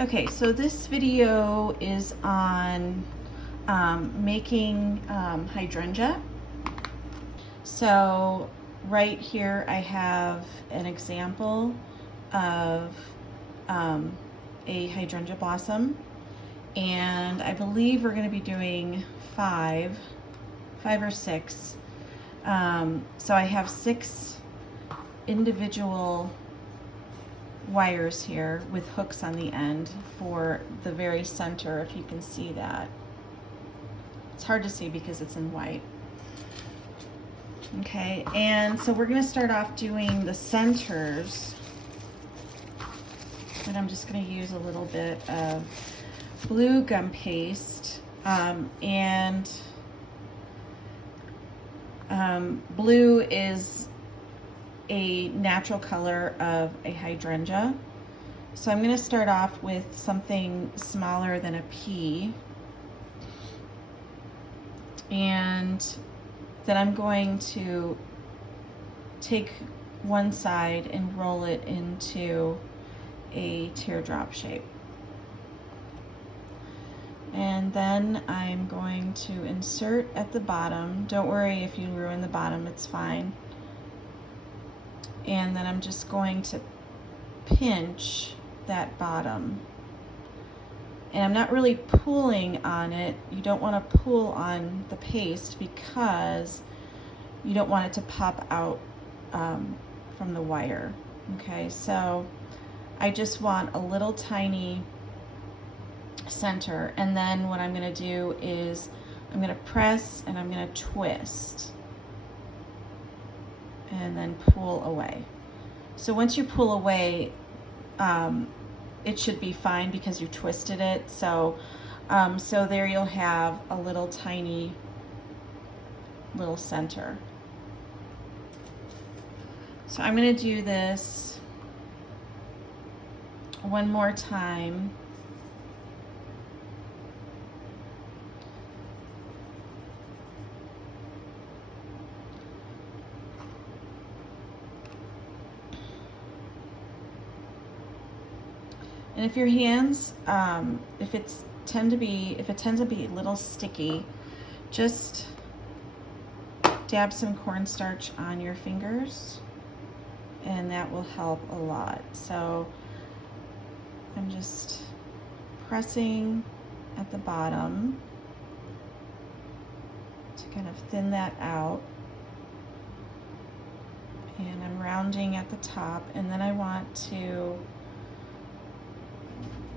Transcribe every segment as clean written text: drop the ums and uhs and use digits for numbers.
Okay, so this video is on making hydrangea. So right here I have an example of a hydrangea blossom, and I believe we're going to be doing five or six. So I have 6 individual wires here with hooks on the end for the very center, if you can see that. It's hard to see because it's in white. Okay, and so we're going to start off doing the centers, and I'm just going to use a little bit of blue gum paste, and blue is a natural color of a hydrangea. So I'm going to start off with something smaller than a pea, and then I'm going to take one side and roll it into a teardrop shape. And then I'm going to insert at the bottom. Don't worry if you ruin the bottom, it's fine. And then I'm just going to pinch that bottom. And I'm not really pulling on it. You don't want to pull on the paste because you don't want it to pop out from the wire. Okay, so I just want a little tiny center, and then what I'm going to do is I'm going to press and I'm going to twist and then pull away. So once you pull away, it should be fine because you twisted it. So there you'll have a little tiny little center. So I'm going to do this one more time. And if your hands, if it tends to be a little sticky, just dab some cornstarch on your fingers, and that will help a lot. So I'm just pressing at the bottom to kind of thin that out, and I'm rounding at the top, and then I want to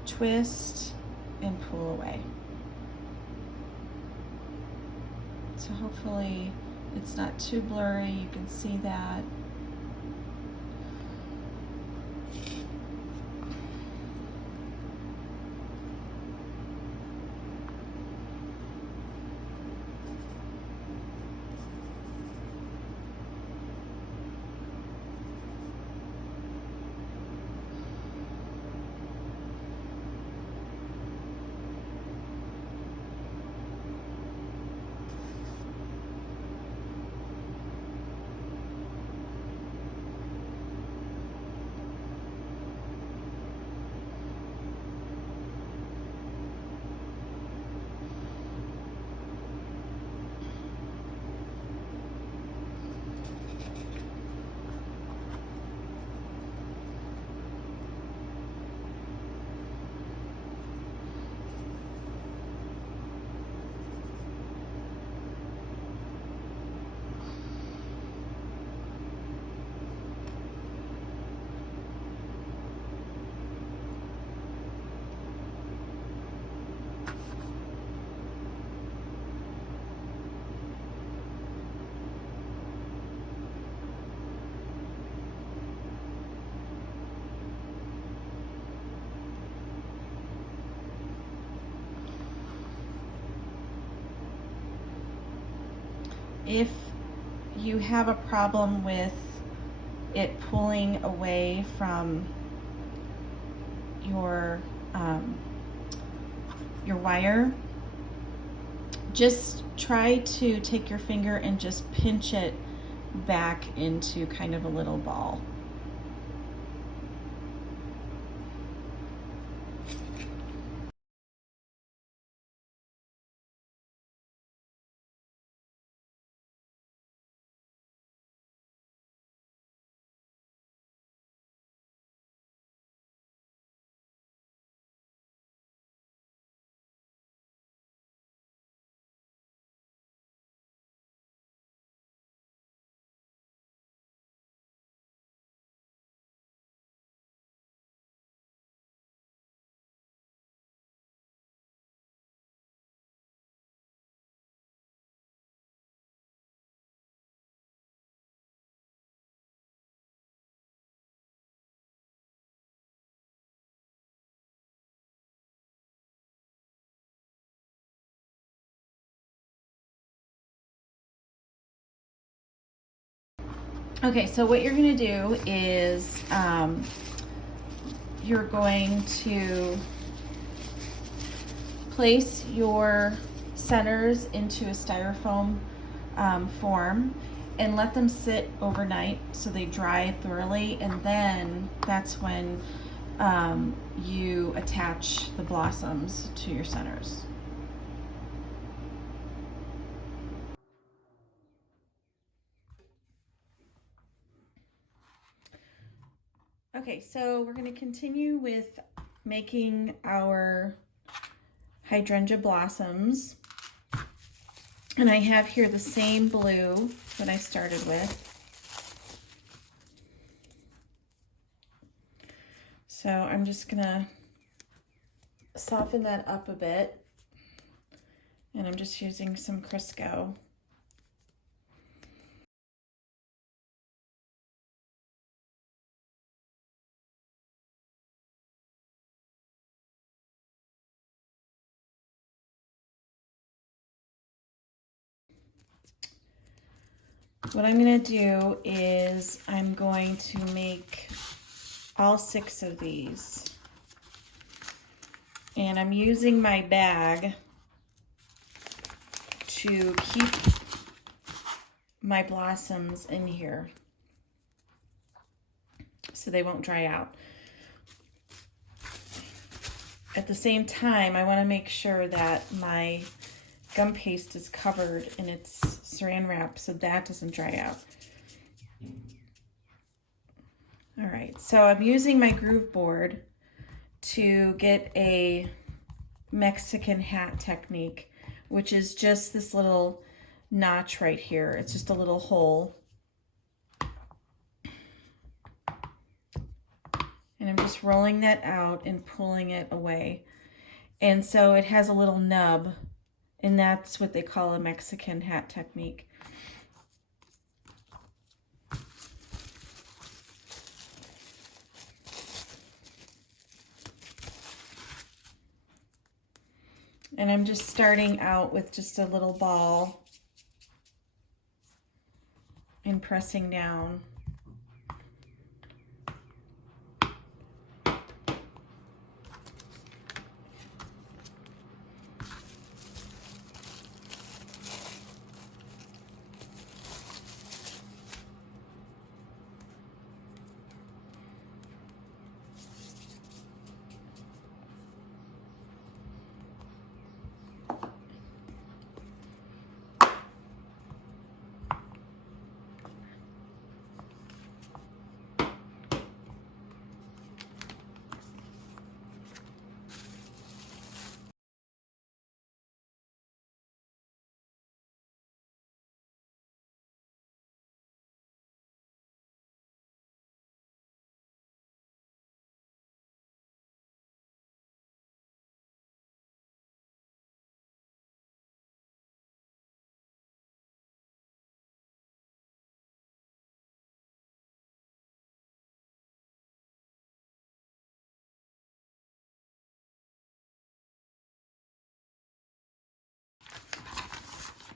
twist and pull away. So hopefully it's not too blurry, you can see that. If you have a problem with it pulling away from your wire, just try to take your finger and just pinch it back into kind of a little ball. Okay, so what you're gonna do is you're going to place your centers into a styrofoam form and let them sit overnight so they dry thoroughly, and then that's when you attach the blossoms to your centers. Okay, so we're going to continue with making our hydrangea blossoms. And I have here the same blue that I started with. So I'm just going to soften that up a bit. And I'm just using some Crisco. What I'm going to do is I'm going to make all 6 of these. And I'm using my bag to keep my blossoms in here so they won't dry out. At the same time, I want to make sure that my gum paste is covered in its saran wrap so that doesn't dry out. All right, so I'm using my groove board to get a Mexican hat technique, which is just this little notch right here. It's just a little hole. And I'm just rolling that out and pulling it away. And so it has a little nub, and that's what they call a Mexican hat technique. And I'm just starting out with just a little ball and pressing down.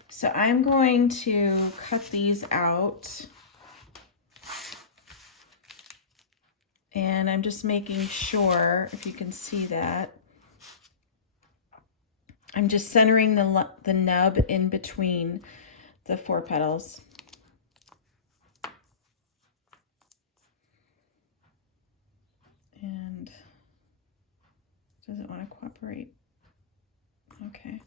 So I'm going to cut these out, and I'm just making sure, if you can see that, I'm just centering the nub in between the 4 petals. And does it want to cooperate? Okay.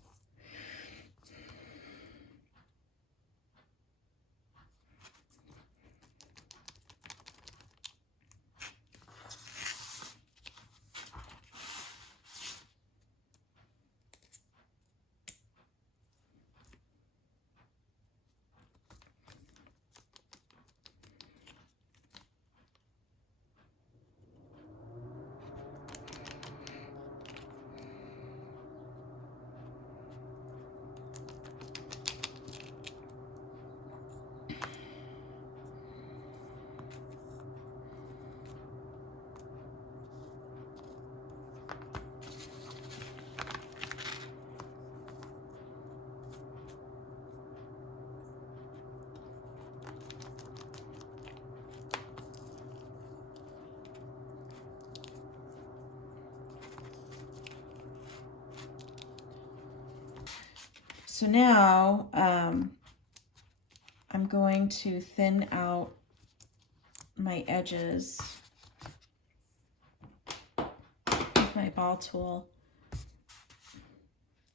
So now I'm going to thin out my edges with my ball tool.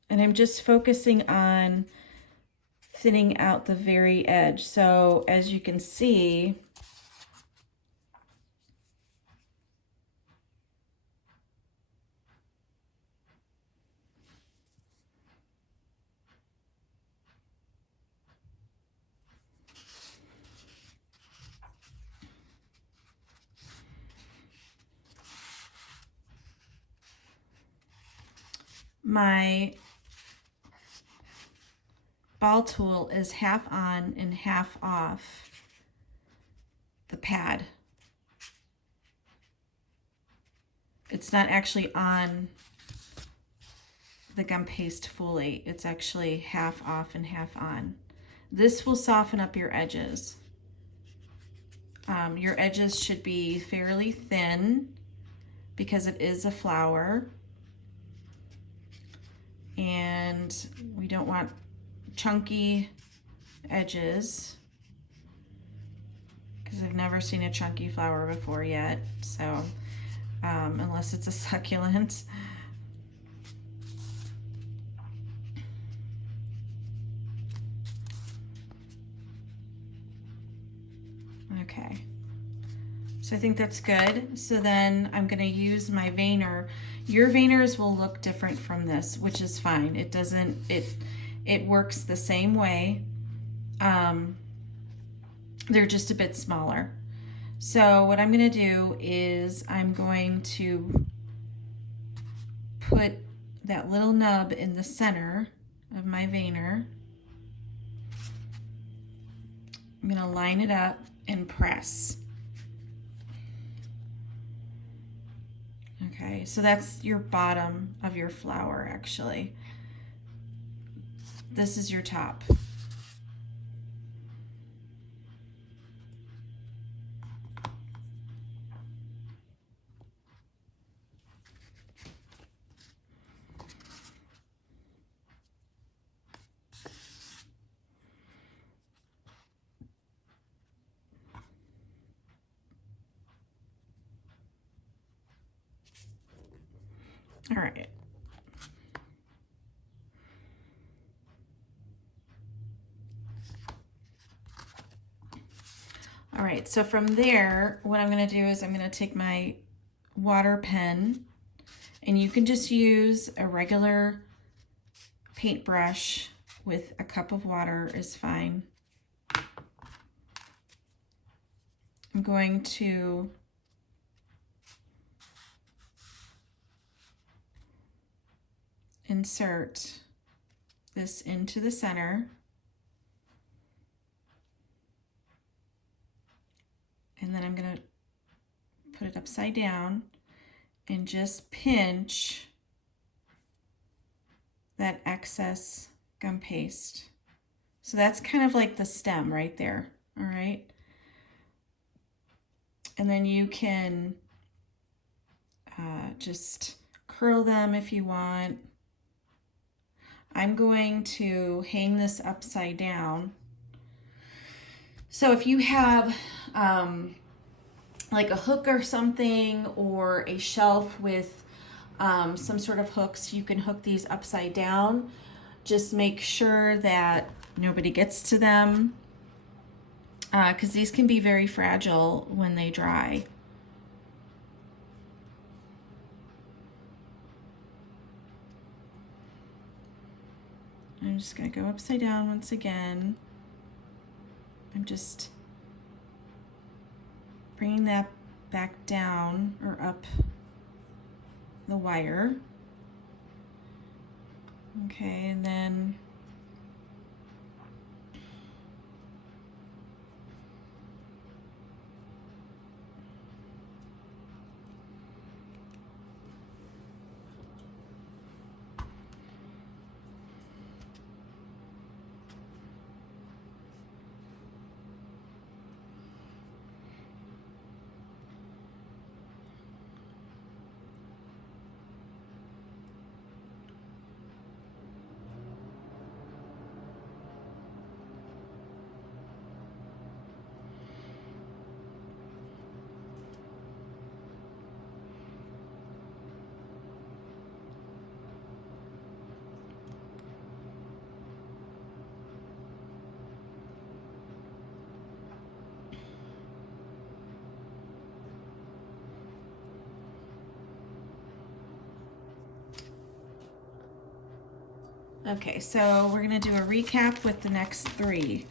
And I'm just focusing on thinning out the very edge. So as you can see, my ball tool is half on and half off the pad. It's not actually on the gum paste fully. It's actually half off and half on. This will soften up your edges. Your edges should be fairly thin because it is a flower. And we don't want chunky edges because I've never seen a chunky flower before yet, so unless it's a succulent. Okay, so I think that's good. So then I'm going to use my veiner. Your veiners will look different from this, which is fine. It doesn't, it works the same way. They're just a bit smaller. So what I'm going to do is I'm going to put that little nub in the center of my veiner. I'm going to line it up and press. Okay, so that's your bottom of your flower actually. This is your top. All right. All right, so from there, what I'm gonna do is I'm gonna take my water pen, and you can just use a regular paintbrush with a cup of water is fine. I'm going to insert this into the center. And then I'm going to put it upside down and just pinch that excess gum paste. So that's kind of like the stem right there, all right? And then you can just curl them if you want. I'm going to hang this upside down. So if you have like a hook or something, or a shelf with some sort of hooks, you can hook these upside down. Just make sure that nobody gets to them, because these can be very fragile when they dry. I'm just going to go upside down once again. I'm just bringing that back down or up the wire. Okay, and then Okay, so we're gonna do a recap with the next 3.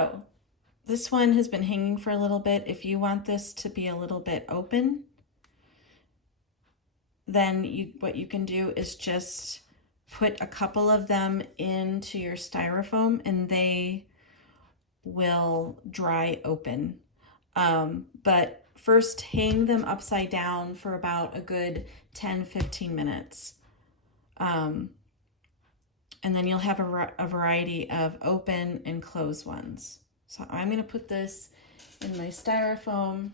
So this one has been hanging for a little bit. If you want this to be a little bit open, then what you can do is just put a couple of them into your styrofoam and they will dry open. But first hang them upside down for about a good 10-15 minutes. And then you'll have a variety of open and closed ones. So I'm going to put this in my styrofoam,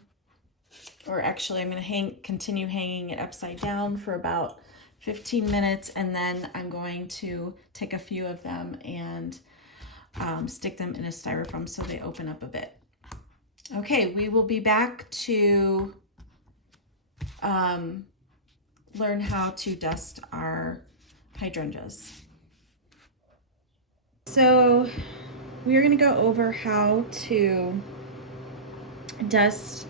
or actually I'm going to continue hanging it upside down for about 15 minutes, and then I'm going to take a few of them and stick them in a styrofoam so they open up a bit. Okay, we will be back to learn how to dust our hydrangeas. So we're going to go over how to dust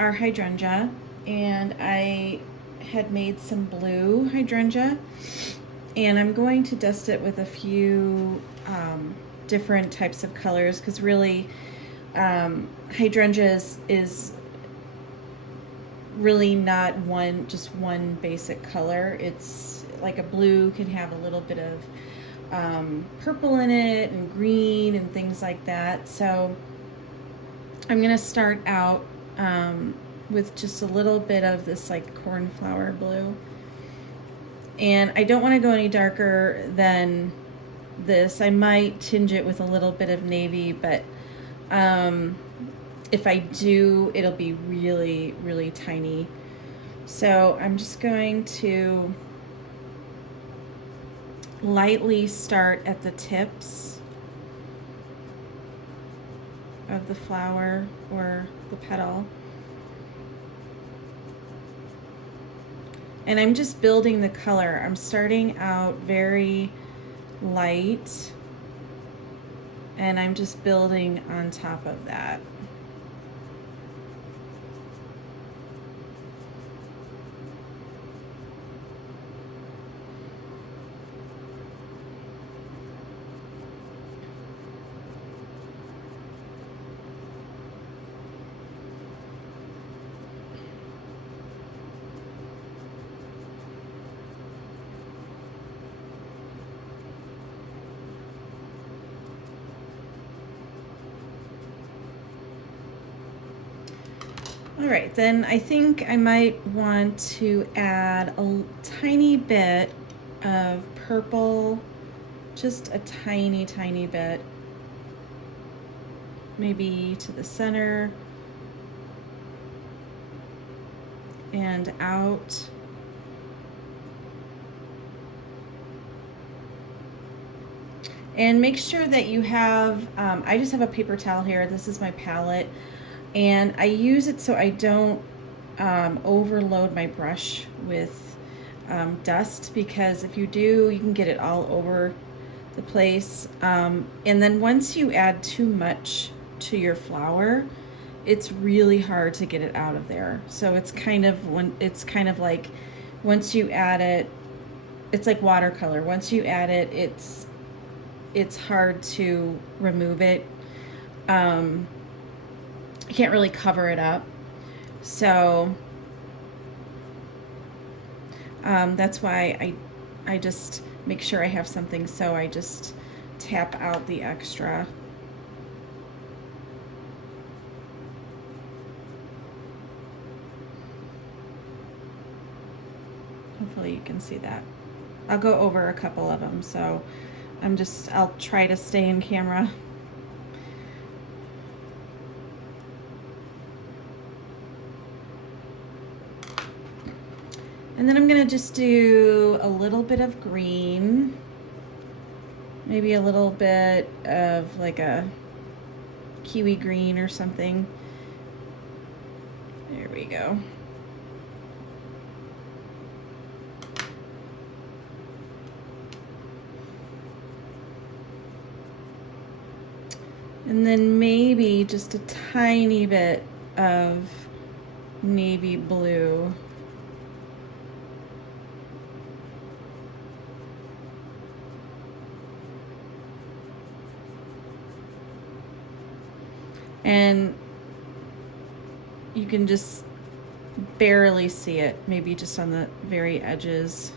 our hydrangea, and I had made some blue hydrangea, and I'm going to dust it with a few different types of colors, because really hydrangea is really not just one basic color. It's like a blue can have a little bit of purple in it and green and things like that. So I'm going to start out with just a little bit of this like cornflower blue, and I don't want to go any darker than this. I might tinge it with a little bit of navy, but if I do, it'll be really, really tiny. So I'm just going to lightly start at the tips of the flower or the petal. And I'm just building the color. I'm starting out very light, and I'm just building on top of that. All right, then I think I might want to add a tiny bit of purple, just a tiny, tiny bit, maybe to the center and out. And make sure that you have, I just have a paper towel here. This is my palette. And I use it so I don't overload my brush with dust, because if you do, you can get it all over the place. And then once you add too much to your flower, it's really hard to get it out of there. So it's kind of like once you add it, it's like watercolor. Once you add it, it's hard to remove it. You can't really cover it up. So that's why I just make sure I have something, so I just tap out the extra. Hopefully you can see that. I'll go over a couple of them, so I'll try to stay in camera. And then I'm gonna just do a little bit of green, maybe a little bit of like a kiwi green or something. There we go. And then maybe just a tiny bit of navy blue. And you can just barely see it, maybe just on the very edges.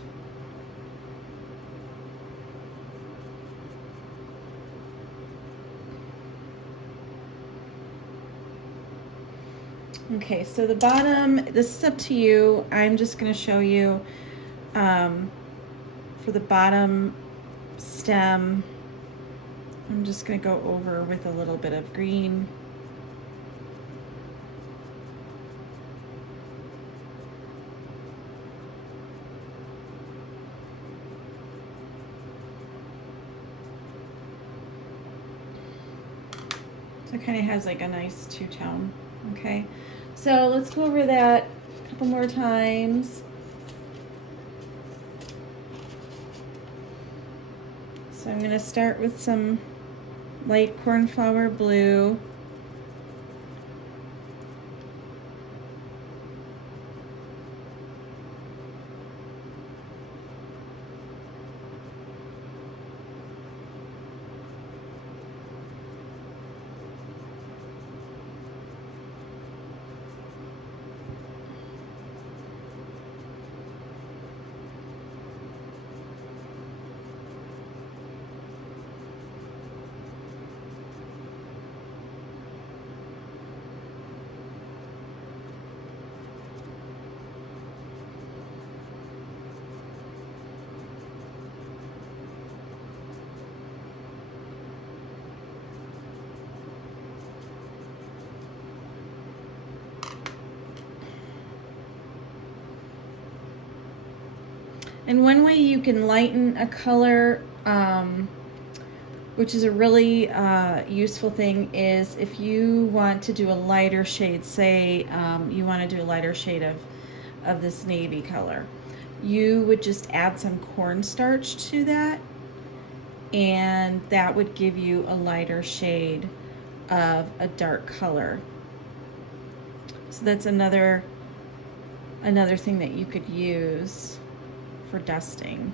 Okay, so the bottom, this is up to you. I'm just going to show you for the bottom stem, I'm just going to go over with a little bit of green. So it kind of has like a nice two-tone. Okay, so let's go over that a couple more times. So I'm going to start with some light cornflower blue. And one way you can lighten a color, which is a really useful thing, is if you want to do a lighter shade, say you want to do a lighter shade of this navy color, you would just add some cornstarch to that, and that would give you a lighter shade of a dark color. So that's another thing that you could use for dusting.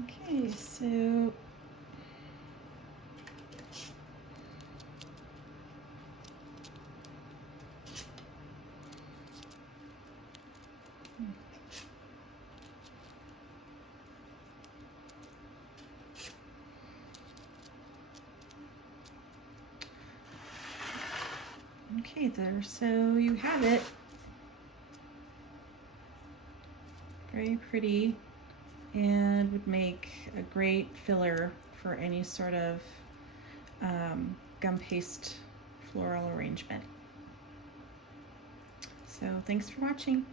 Okay, so okay, there, so you have it. Very pretty, and would make a great filler for any sort of gum paste floral arrangement. So thanks for watching.